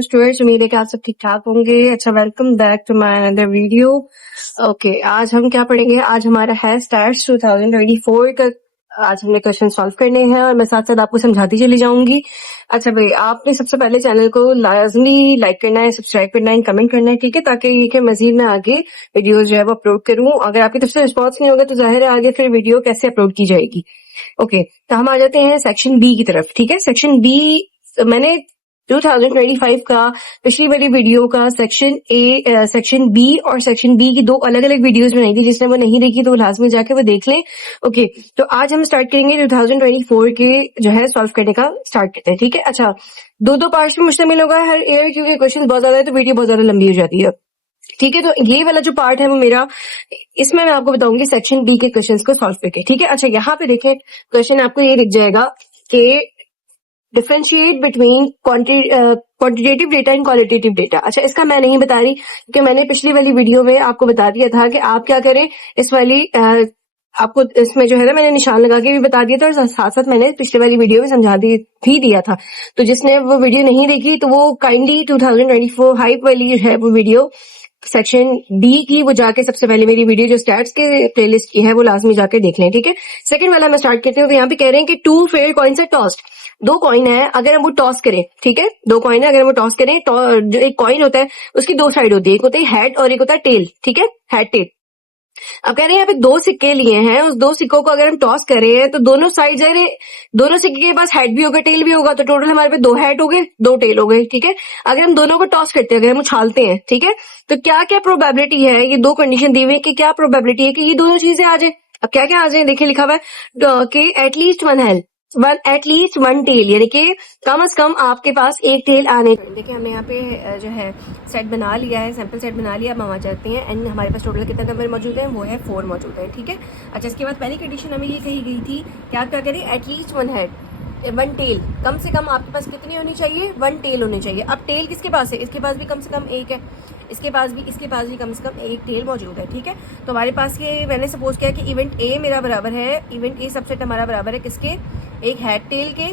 Students, उम्मीद है कि आप सब ठीक ठाक होंगे। अच्छा, welcome back to my another video. Okay, आज हम क्या पढ़ेंगे? आज हमारा है स्टैट्स 2024 का। आज हमने क्वेश्चन सॉल्व करने हैं और मैं साथ साथ आपको समझाती चली जाऊंगी। अच्छा भाई, आपने सबसे पहले चैनल को लाजमी लाइक करना है, सब्सक्राइब करना है, कमेंट करना है, ठीक है, ताकि ये कि मजीद मैं आगे वीडियोस जो है वो अपलोड करूं। अगर आपकी तरफ से रिस्पॉन्स नहीं होगा तो जाहिर है आगे फिर वीडियो कैसे अपलोड की जाएगी। ओके, तो हम आ जाते हैं सेक्शन बी की तरफ। ठीक है, सेक्शन बी मैंने 2025 का पिछली वाली वीडियो का सेक्शन बी और सेक्शन बी की दो अलग अलग वीडियोस बनाई थी। जिसने वो नहीं देखी तो वो लाजमी जाके वो देख लें। ओके, तो आज हम स्टार्ट करेंगे 2024 के जो है सॉल्व करने का स्टार्ट करते हैं। ठीक है, अच्छा, दो पार्ट्स में मुश्तमिल होगा हर ईयर, क्योंकि क्वेश्चन बहुत ज्यादा है तो वीडियो बहुत ज्यादा लंबी हो जाती है। ठीक है, तो ये वाला जो पार्ट है वो मेरा, इसमें मैं आपको बताऊंगी सेक्शन बी के क्वेश्चंस को सॉल्व करके। ठीक है, अच्छा, यहाँ पे देखें, क्वेश्चन आपको ये दिख जाएगा कि differentiate between quantitative data and qualitative data. अच्छा, इसका मैं नहीं बता रही क्योंकि मैंने पिछली वाली वीडियो में आपको बता दिया था कि आप क्या करें। इस वाली आपको इसमें जो है ना मैंने निशान लगा के भी बता दिया था और साथ साथ मैंने पिछली वाली वीडियो में समझा दी भी दिया था। तो जिसने वो वीडियो नहीं देखी तो वो काइंडली 2024 हाइप वाली है वो वीडियो सेक्शन बी की, वो जाके सबसे पहले मेरी वीडियो जो स्टैट्स के प्लेलिस्ट की है वो लाजमी जाके देख लें। ठीक है, सेकंड वाला मैं स्टार्ट करती हूँ। तो यहाँ पे कह रहे हैं कि two fair coins are tossed. दो कॉइन है, अगर हम वो टॉस करें, ठीक है, दो कॉइन है, अगर हम वो टॉस करें, जो एक कॉइन होता है उसकी दो साइड होती है, एक होता है हेड और एक होता है टेल। ठीक है, हेड टेल। अब कह रहे हैं यहाँ पे दो सिक्के लिए हैं, उस दो सिक्कों को अगर हम टॉस कर रहे हैं तो दोनों साइड जा रहे, दोनों सिक्के के पास हेड भी होगा टेल भी होगा, तो टोटल हमारे पे दो हेड हो गए दो टेल हो गए। ठीक है, अगर हम दोनों को टॉस करते हैं, अगर हम उछालते हैं, ठीक है, तो क्या क्या प्रोबेबिलिटी है, ये दो कंडीशन दी हुई है कि क्या प्रोबेबिलिटी है कि ये दोनों चीजें आ जाए। अब क्या क्या आ जाए, देखिए लिखा हुआ है कि एटलीस्ट वन टेल, यानी कि कम से कम आपके पास एक टेल आने। देखिए हमने यहाँ पे जो है सेट बना लिया है, सैंपल सेट बना लिया। अब हम आ जाते हैं एंड हमारे पास टोटल कितने नंबर मौजूद है, वो है 4 मौजूद है। ठीक है, अच्छा, इसके बाद पहली कंडीशन हमें ये कही गई थी कि आप क्या करें, at least one head one tail, कम से कम आपके पास कितनी होनी चाहिए, वन टेल होनी चाहिए। अब टेल किसके पास है, इसके पास भी कम से कम एक है, इसके पास भी कम से कम एक टेल मौजूद है। ठीक है, तो हमारे पास ये मैंने सपोज किया कि इवेंट ए मेरा बराबर है, इवेंट ए सबसेट हमारा बराबर है किसके, एक हेड टेल के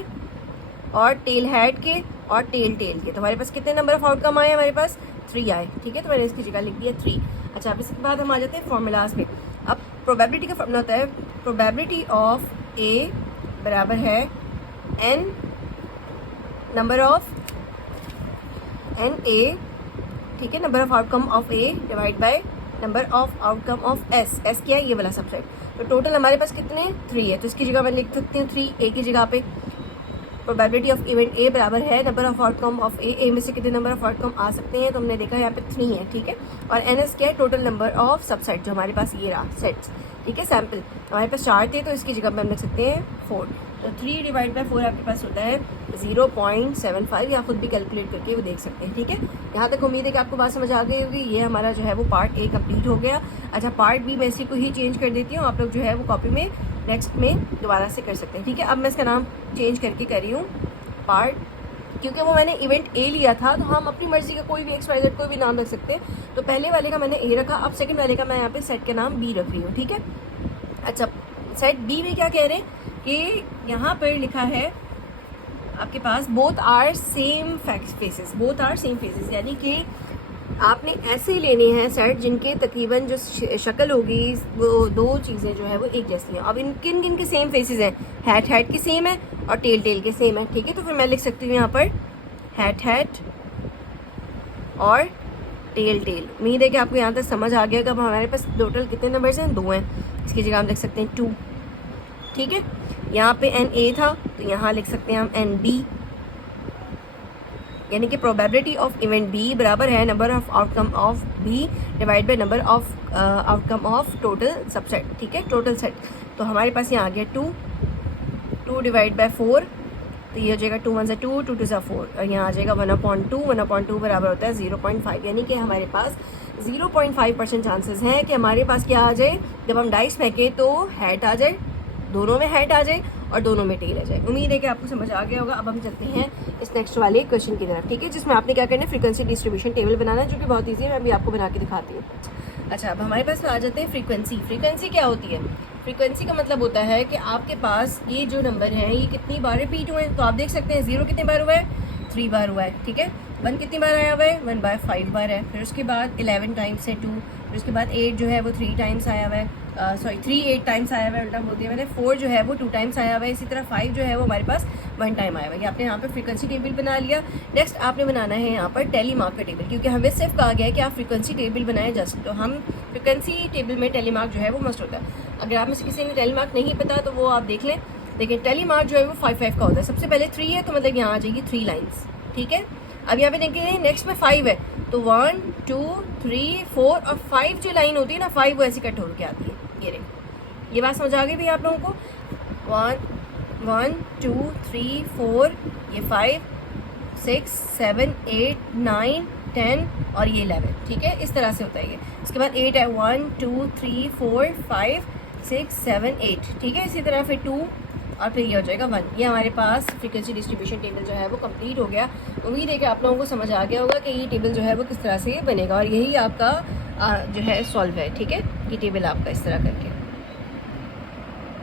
और टेल हेड के और टेल टेल के। तो हमारे पास कितने नंबर ऑफ आउटकम आए, हमारे पास 3 आए। ठीक है, तो मैंने इसकी जगह लिख दिया 3। अच्छा, अब इसके बाद हम आ जाते हैं फॉर्मूलाज पे। अब प्रोबेबिलिटी का फॉर्मूला होता है प्रोबेबिलिटी ऑफ ए बराबर है N number of N A, ठीक है, number of outcome of A divide by number of outcome of S. S क्या है, ये वाला सबसेट। तो टोटल हमारे पास कितने 3 है, तो इसकी जगह मैं लिख सकती हूँ 3 ए की जगह पे। प्रोबेबिलिटी ऑफ इवेंट ए बराबर है नंबर ऑफ आउटकम ऑफ ए में से कितने नंबर ऑफ आउटकम आ सकते हैं, तो हमने देखा यहाँ पे 3 है। ठीक है, और एन एस क्या है, टोटल नंबर ऑफ सबसेट जो हमारे पास ये रहा सेट्स। ठीक है, सैंपल हमारे पास 4 थे तो इसकी जगह पे हम लिख सकते हैं 4। तो 3 डिवाइड बाय 4 आपके पास होता है 0.75, या खुद भी कैलकुलेट करके वो देख सकते हैं। ठीक है, यहाँ तक उम्मीद है कि आपको बात समझ आ गई होगी। ये हमारा जो है वो पार्ट ए कंप्लीट हो गया। अच्छा, पार्ट बी मैं इसी को ही चेंज कर देती हूँ, आप लोग जो है वो कॉपी में नेक्स्ट में दोबारा से कर सकते हैं। ठीक है, अब मैं इसका नाम चेंज करके कर रही हूँ पार्ट, क्योंकि वो मैंने इवेंट ए लिया था तो हम अपनी मर्जी का कोई भी XYZ कोई भी नाम रख सकते हैं। तो पहले वाले का मैंने ए रखा, अब सेकंड वाले का मैं यहाँ पे सेट का नाम बी रख रही हूँ। ठीक है, अच्छा, सेट बी में क्या कह रहे हैं कि यहाँ पर लिखा है आपके पास both are same faces, both are same faces, यानी कि आपने ऐसे लेने हैं सेट जिनके तकरीबन जो शक्ल होगी वो दो चीज़ें जो है वो एक जैसी हैं। अब इन किन किन के सेम फेसेस हैं, हेड के सेम है और टेल के सेम है। ठीक है, तो फिर मैं लिख सकती हूँ यहाँ पर हेड और टेल। उम्मीद है कि आपको यहाँ तक समझ आ गया कि अब हमारे पास टोटल कितने नंबर्स हैं, 2 हैं। इसकी जगह हम लिख सकते हैं 2। ठीक है, यहाँ पे एन ए था तो यहाँ लिख सकते हैं हम एन बी, यानी कि प्रोबेबिलिटी ऑफ इवेंट बी बराबर है number of outcome of B divide by number of outcome of total subset. ठीक है, टोटल सेट। तो हमारे पास यहाँ आ गया 2 डिवाइड बाय 4, तो ये हो जाएगा 2 1 2 2 2 4, और यहाँ आ जाएगा 1/2 बराबर होता है 0.5, यानी कि हमारे पास 0.5% चांसेस हैं कि हमारे पास क्या आ जाए, जब हम डाइस फेंके तो हेड आ जाए, दोनों में हेड आ जाए और दोनों में टेल आ जाए। उम्मीद है कि आपको समझ आ गया होगा। अब हम चलते हैं इस नेक्स्ट वाले क्वेश्चन की तरफ। ठीक है, जिसमें आपने क्या करना है, फ्रीक्वेंसी डिस्ट्रीब्यूशन टेबल बनाना है, जो कि बहुत ईजी है, मैं भी आपको बना के दिखाती हूँ। अच्छा, अब हमारे पास आ जाते हैं फ्रीक्वेंसी क्या होती है। फ्रीक्वेंसी का मतलब होता है कि आपके पास ये जो नंबर है ये कितनी बार रिपीट हुए हैं। तो आप देख सकते हैं 0 कितने बार हुआ है, 3 बार हुआ है। ठीक है, 1 कितनी बार आया हुआ है, 1 बार 5 बार है। फिर उसके बाद 11 टाइम्स है 2, फिर उसके बाद 8 जो है वो 3 टाइम्स आया हुआ है, 3 8 टाइम्स आया हुआ है, उल्टा बोल दिया मैंने। 4 जो है वो 2 टाइम्स आया हुआ है। इसी तरह 5 जो है वो हमारे पास 1 टाइम आया हुआ है। ये आपने यहाँ पर फ्रीक्वेंसी टेबल बना लिया। नेक्स्ट आपने बनाना है यहाँ पर टेलीमार्क का टेबल, क्योंकि हमें सिर्फ कहा गया है कि आप फ्रीक्वेंसी टेबल बनाएं जस्ट, तो हम फ्रीक्वेंसी टेबल में टेलीमार्क जो है वो मस्ट होता है। अगर आप में से किसी ने टेलीमार्क नहीं पता तो वो आप देख लें। लेकिन टेलीमार्क जो है वो 5 का होता है। सबसे पहले 3 है तो मतलब यहाँ आ जाएगी 3 लाइन्स, ठीक है। अब यहाँ पे देखेंगे नेक्स्ट में 5 है तो 1 2 3 4 और 5 जो लाइन होती है ना 5 वो ऐसी कट होकर के आती है। ये देखिए, ये बात समझ आ गई भी आप लोगों को। 1 2 3 4 ये 5 6 7 8 9 10 और ये 11, ठीक है। इस तरह से होता है ये। इसके बाद 8 है 1 2 3 4 5 6 7 8, ठीक है। इसी तरह फिर 2 और फिर ये हो जाएगा 1। ये हमारे पास फ्रीक्वेंसी डिस्ट्रीब्यूशन टेबल जो है वो कंप्लीट हो गया। उम्मीद है कि आप लोगों को समझ आ गया होगा कि ये टेबल जो है वो किस तरह से बनेगा, और यही आपका जो है सॉल्व है, ठीक है। ये टेबल आपका इस तरह करके।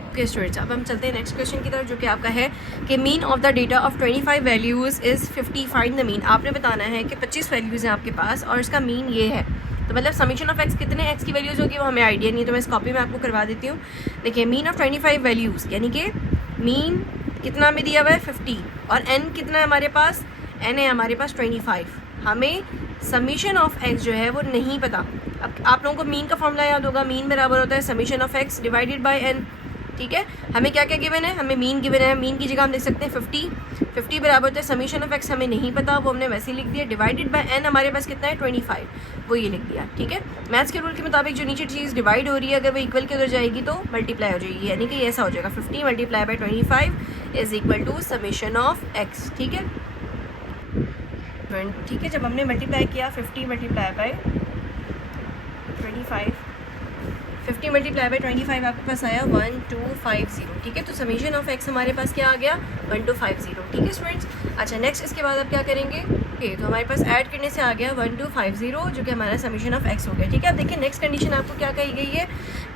ओके स्टूडेंट्स, अब हम चलते हैं नेक्स्ट क्वेश्चन की तरफ, जो कि आपका है कि mean of the data of 25 values is 50, find the mean. आपने बताना है कि 25 वैल्यूज़ हैं आपके पास और इसका मीन ये है। तो मतलब समीशन ऑफ एक्स, कितने एक्स की वैल्यूज़ होगी वो हमें आइडिया नहीं है, तो मैं इस कॉपी में आपको करवा देती हूँ। देखिए, मीन ऑफ 25 वैल्यूज़ यानी कि मीन कितना हमें दिया हुआ है 50, और एन कितना है हमारे पास, एन है हमारे पास 25। हमें समीशन ऑफ एक्स जो है वो नहीं पता। अब आप लोगों को मीन का फॉर्मूला याद होगा, मीन बराबर होता है summation of X divided by N, ठीक है। हमें क्या क्या गिवन है, हमें मीन गिवन है। मीन की जगह हम लिख सकते हैं 50 बराबर होता है समीशन ऑफ एक्स, हमें नहीं पता वो हमने वैसे ही लिख दिया, डिवाइडेड बाय एन हमारे पास कितना है 25, वो ये लिख दिया, ठीक है। मैथ्स के रूल के मुताबिक जो नीचे चीज़ डिवाइड हो रही है अगर वो इक्वल के उधर जाएगी तो मल्टीप्लाई हो जाएगी, यानी कि ऐसा हो जाएगा 50 multiply by 25 is equal to summation of X, ठीक है। ठीक है, जब हमने मल्टीप्लाई किया 50 मल्टीप्लाई बाय 25, 50 मल्टीप्लाई बाय 25 आपके पास आया 1250, ठीक है। तो समीशन ऑफ एक्स हमारे पास क्या आ गया 1250, ठीक है स्टूडेंट्स। अच्छा, नेक्स्ट इसके बाद आप क्या करेंगे, ओके, तो हमारे पास ऐड करने से आ गया 1250 जो कि हमारा समीशन ऑफ एक्स हो गया, ठीक है। अब देखिए नेक्स्ट कंडीशन आपको क्या कही गई है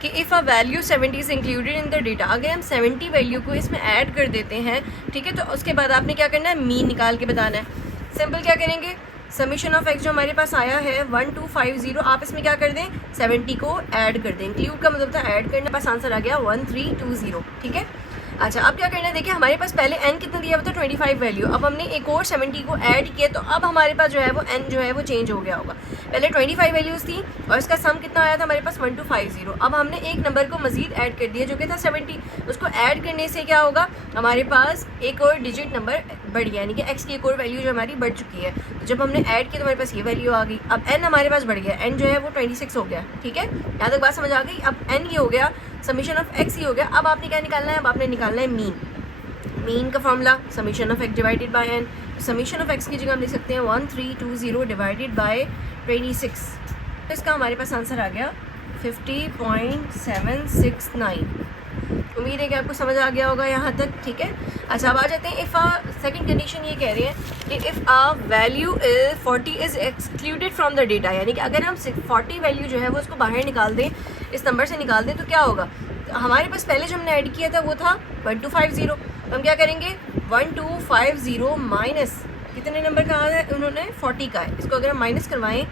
कि if a value 70 is included in the data, अगर हम 70 वैल्यू को इसमें ऐड कर देते हैं, ठीक है, तो उसके बाद आपने क्या करना है, मीन निकाल के बताना है। सिंपल क्या करेंगे, समीशन ऑफ एक्स जो हमारे पास आया है 1250, आप इसमें क्या कर दें 70 को ऐड कर दें। इंक्लूड का मतलब था ऐड करने, पास आंसर आ गया 1320, ठीक है। अच्छा, अब क्या करना है, देखिए हमारे पास पहले n कितना दिया हुआ था 25 वैल्यू, अब हमने एक और 70 को ऐड किया तो अब हमारे पास जो है वो n जो है वो चेंज हो गया होगा। पहले 25 वैल्यूज़ थी और इसका सम कितना आया था हमारे पास 1250, अब हमने एक नंबर को मजीद ऐड कर दिया जो कि था 70, उसको ऐड करने से क्या होगा, हमारे पास एक और डिजिट नंबर बढ़ गया, यानी कि x की एक और वैल्यू जो हमारी बढ़ चुकी है। तो जब हमने ऐड किया तो हमारे पास ये वैल्यू आ गई। अब n हमारे पास बढ़ गया, n जो है वो 26 हो गया, ठीक है। यहाँ तक बात समझ आ गई। अब n ये हो गया, समीशन ऑफ x ही हो गया। अब आपने क्या निकालना है, अब आपने निकालना है मीन। मीन का formula summation of x divided by n, summation of x की जगह हम लिख सकते हैं 1320 डिवाइडेड बाय 26, तो इसका हमारे पास आंसर आ गया 50.769। उम्मीद है कि आपको समझ आ गया होगा यहाँ तक, ठीक है। अच्छा, अब आ जाते हैं इफ़ सेकंड कंडीशन ये कह रहे हैं कि if a value 40 is excluded from the data, यानी कि अगर हम 40 वैल्यू जो है वो उसको बाहर निकाल दें, इस नंबर से निकाल दें तो क्या होगा। तो हमारे पास पहले जो हमने ऐड किया था वो था 1250, तो हम क्या करेंगे 1250 माइनस कितने नंबर का है उन्होंने 40 का है, इसको अगर हम माइनस करवाएं,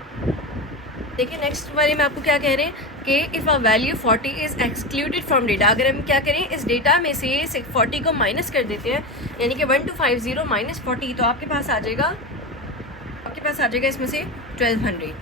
देखिए नेक्स्ट वाले में आपको क्या कह रहे हैं कि if a value 40 is excluded from data, अगर हम क्या करें इस डेटा में से 40 को माइनस कर देते हैं, यानी कि 1250 माइनस 40, तो आपके पास आ जाएगा इसमें से 1200।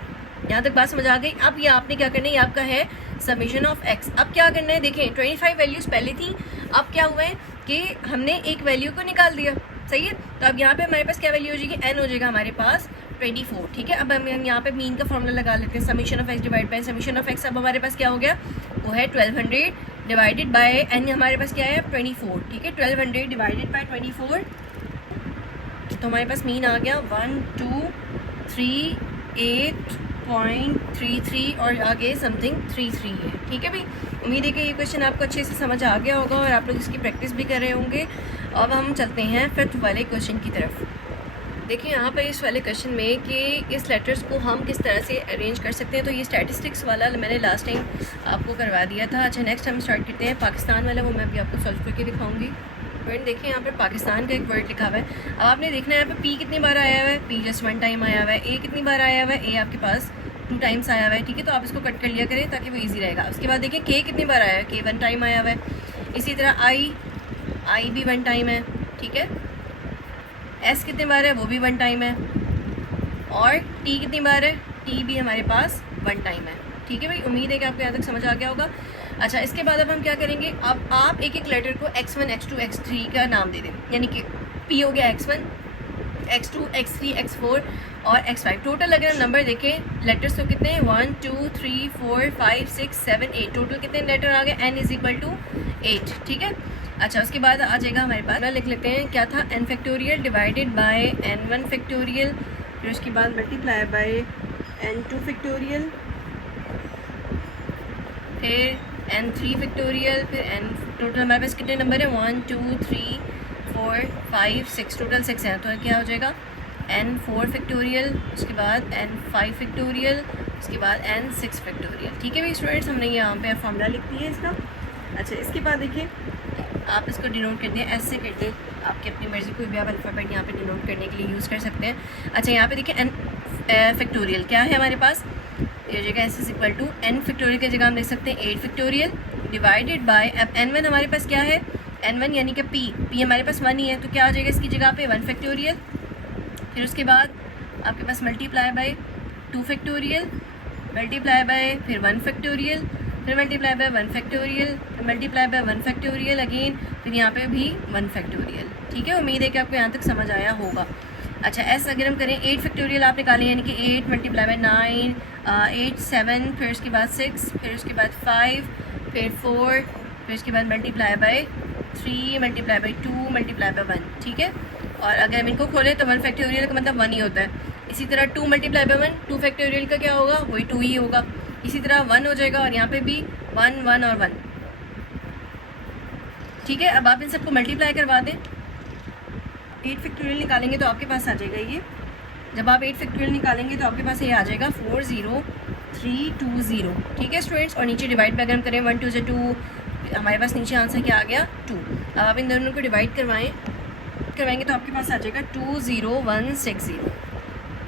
यहाँ तक बात समझ आ गई। अब ये आपने क्या करना है, ये आपका है समीशन ऑफ एक्स। अब क्या करना है, देखें 25 वैल्यूज़ पहले थी, अब क्या हुआ है कि हमने एक वैल्यू को निकाल दिया, सही है। तो अब यहाँ पे हमारे पास क्या वैल्यू हो जाएगी, n हो जाएगा हमारे पास 24, ठीक है। अब हम यहाँ पे मीन का फॉर्मूला लगा लेते हैं, summation of x divide by summation of x. अब हमारे पास क्या हो गया, वो है 1200 डिवाइडेड बाय n, हमारे पास क्या है 24, ठीक है। 1200 डिवाइडेड बाय 24, तो हमारे पास मीन आ गया 1238.33 और आगे समथिंग 33 है, ठीक है भाई। उम्मीद है कि ये क्वेश्चन आपको अच्छे से समझ आ गया होगा और आप लोग इसकी प्रैक्टिस भी कर रहे होंगे। अब हम चलते हैं फिफ्थ वाले क्वेश्चन की तरफ। देखिए यहाँ पर इस वाले क्वेश्चन में कि इस लेटर्स को हम किस तरह से अरेंज कर सकते हैं, तो ये स्टैटिस्टिक्स वाला मैंने लास्ट टाइम आपको करवा दिया था। अच्छा, नेक्स्ट हम स्टार्ट करते हैं पाकिस्तान वाला, वो मैं अभी आपको सॉल्व करके दिखाऊंगी। स्टूडेंट देखिए यहाँ पे पाकिस्तान का एक वर्ड लिखा हुआ है। अब आपने देखना है यहाँ पे पी कितनी बार आया हुआ है, पी जस्ट 1 टाइम आया हुआ है। ए कितनी बार आया हुआ है, ए आपके पास 2 टाइम्स आया हुआ है, ठीक है। तो आप इसको कट कर लिया करें ताकि वो ईजी रहेगा। उसके बाद देखिए के कितनी बार आया है, के 1 टाइम आया हुआ है। इसी तरह आई भी 1 टाइम है, ठीक है। एस कितनी बार है, वो भी 1 टाइम है। और टी कितनी बार है, टी भी हमारे पास 1 टाइम है, ठीक है भाई। उम्मीद है कि आपको यहाँ तक समझ आ गया होगा। अच्छा, इसके बाद अब हम क्या करेंगे, अब आप एक एक लेटर को x1 x2 x3 का नाम दे दें, यानी कि p हो गया x1 x2 x3 x4 और x5। टोटल अगर हम नंबर देखें लेटर्स तो कितने हैं, 1 2 3 4 5 6 7 8, टोटल कितने लेटर आ गए, n इज इक्वल टू 8, ठीक है। अच्छा, उसके बाद आ जाएगा हमारे पास, लिख लेते हैं क्या था, n factorial divided by n1 factorial, फिर उसके बाद मल्टीप्लाई बाय n2 फैक्टोरियल, फिर n3 फैक्टोरियल, फिर n, टोटल हमारे पास कितने नंबर है, 1 2 3 4 5 6, टोटल 6 हैं। तो क्या हो जाएगा n4 फैक्टोरियल, उसके बाद n5 फैक्टोरियल, उसके बाद n6 फैक्टोरियल, ठीक है भाई स्टूडेंट्स। हमने यहाँ पे फॉर्मूला लिख दिया है इसका। अच्छा, इसके बाद देखिए आप इसको डिनोट करते हैं एस से करते हैं, आपकी अपनी मर्ज़ी कोई भी आप अल्फ़ाबेट यहाँ पे डिनोट करने के लिए यूज़ कर सकते हैं। अच्छा, यहाँ पे देखिए n फैक्टोरियल क्या है हमारे पास, ये जगह S is equal to n factorial की जगह हम लिख सकते हैं 8 फैक्टोरियल डिवाइडेड बाय, अब n1 हमारे पास क्या है, n1 यानी कि p हमारे पास 1 ही है, तो क्या आ जाएगा इसकी जगह पे 1 फैक्टोरियल। फिर उसके बाद आपके पास multiply by 2 factorial, multiply by फिर 1 फैक्टोरियल, फिर मल्टीप्लाई बाय 1 फैक्टोरियल, फिर मल्टीप्लाई बाय 1 फैक्टोरियल अगेन, फिर यहाँ पे भी 1 फैक्टोरियल, ठीक है। उम्मीद है कि आपको यहाँ तक समझ आया होगा। अच्छा, एस अगर हम करें 8 फैक्टोरियल आप निकालें, यानी कि 8 मल्टीप्लाई बाय 9 8 7, फिर उसके बाद 6, फिर उसके बाद 5, फिर 4, फिर उसके बाद multiply by 3 multiply by 2 multiply by 1, ठीक है। और अगर हम इनको खोलें तो 1 फैक्टोरियल का मतलब 1 ही होता है। इसी तरह 2 मल्टीप्लाई बाय 1, 2 फैक्टोरियल का क्या होगा, वही 2 ही होगा। इसी तरह 1 हो जाएगा और यहाँ पे भी 1 1 और 1, ठीक है। अब आप इन सबको मल्टीप्लाई करवा दें, 8 फैक्टोरियल निकालेंगे तो आपके पास आ जाएगा ये, जब आप 8 फैक्टोरियल निकालेंगे तो आपके पास ये आ जाएगा 40320, ठीक है स्टूडेंट्स। और नीचे डिवाइड पे अगर हम करें 1 2 से 2, हमारे पास नीचे आंसर क्या आ गया 2। अब आप इन दोनों को डिवाइड करवाएंगे तो आपके पास आ जाएगा 20160।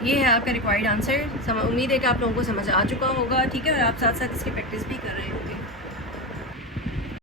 ये है आपका रिक्वायर्ड आंसर। उम्मीद है कि आप लोगों को समझ आ चुका होगा, ठीक है। और आप साथ साथ इसकी प्रैक्टिस भी कर रहे होंगे।